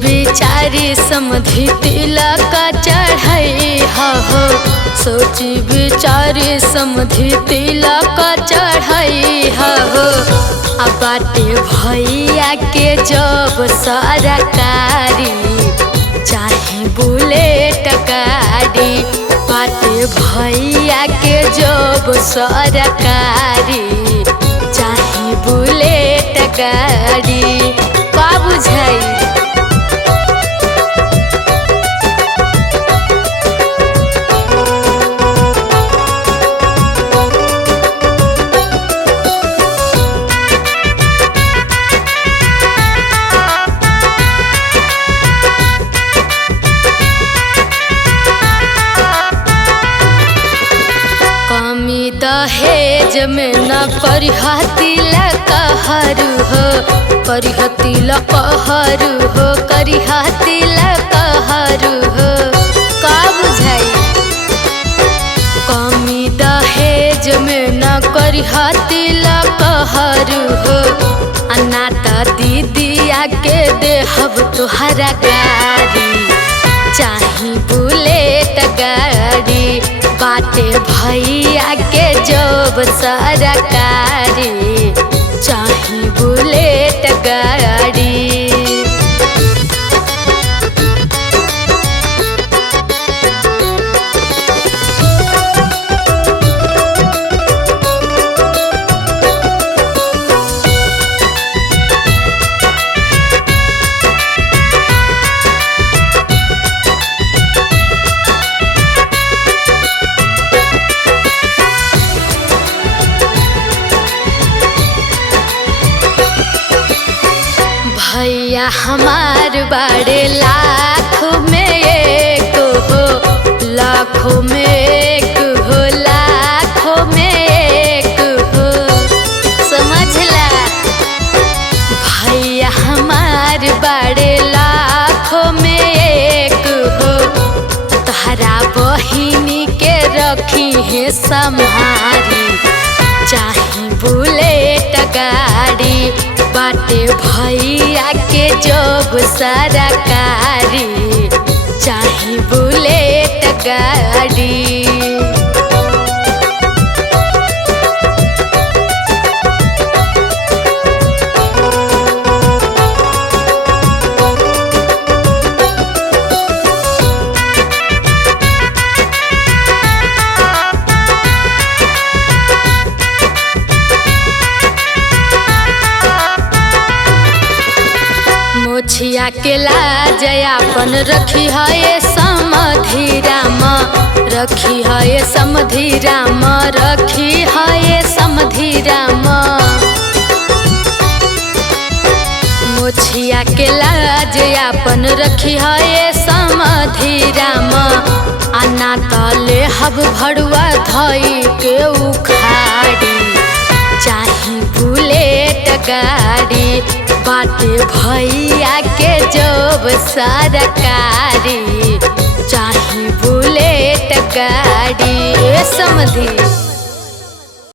बिचारी समधि तिलक चढ़ई हो, सोची बिचारी समधि तिलक चढ़ई हो। अब बाटे भैया के जब सरकारी चाहे बुलेट गाड़ी, बाटे भैया के जब सरकारी चाहे बुलेट गाड़ी। का बुझाई दहेज में न करिहा तिलक हरू हो, करिहा तिलक हरू हो, करिहा तिलक हरू हो। का बुझाई कमी दहेज में न करिहा तिलक हरू हो, अनाता दीदिया के देहब तुहरा गाड़ी चाहे बुलेट गाड़ी। बाटे भैया के जब सरकारी चाहे बुलेट गाड़ी। भैया हमार बड़े लाखों में एक हो, लाखों में एक हो, लाखों में एक हो। समझला भैया हमार बड़े लाखों में एक हो, तहरा बहिनी के रखी है संभारी चाहे बुलेट गाड़ी। बाटे भैया के जब सरकारी चाहे बुलेट गाड़ी। मोछिया के लाज अपन रखी है समधि राम, रखी है समधि राम, रखी है समधि राम। मोछिया के लाज अपन रखी है समधि राम, अन्ना तले हब भड़ुआ धई के उखाड़ी चाहे बुलेट गाड़ी। बाटे भैया के जब सरकारी चाहे बुलेट गाड़ी। समधि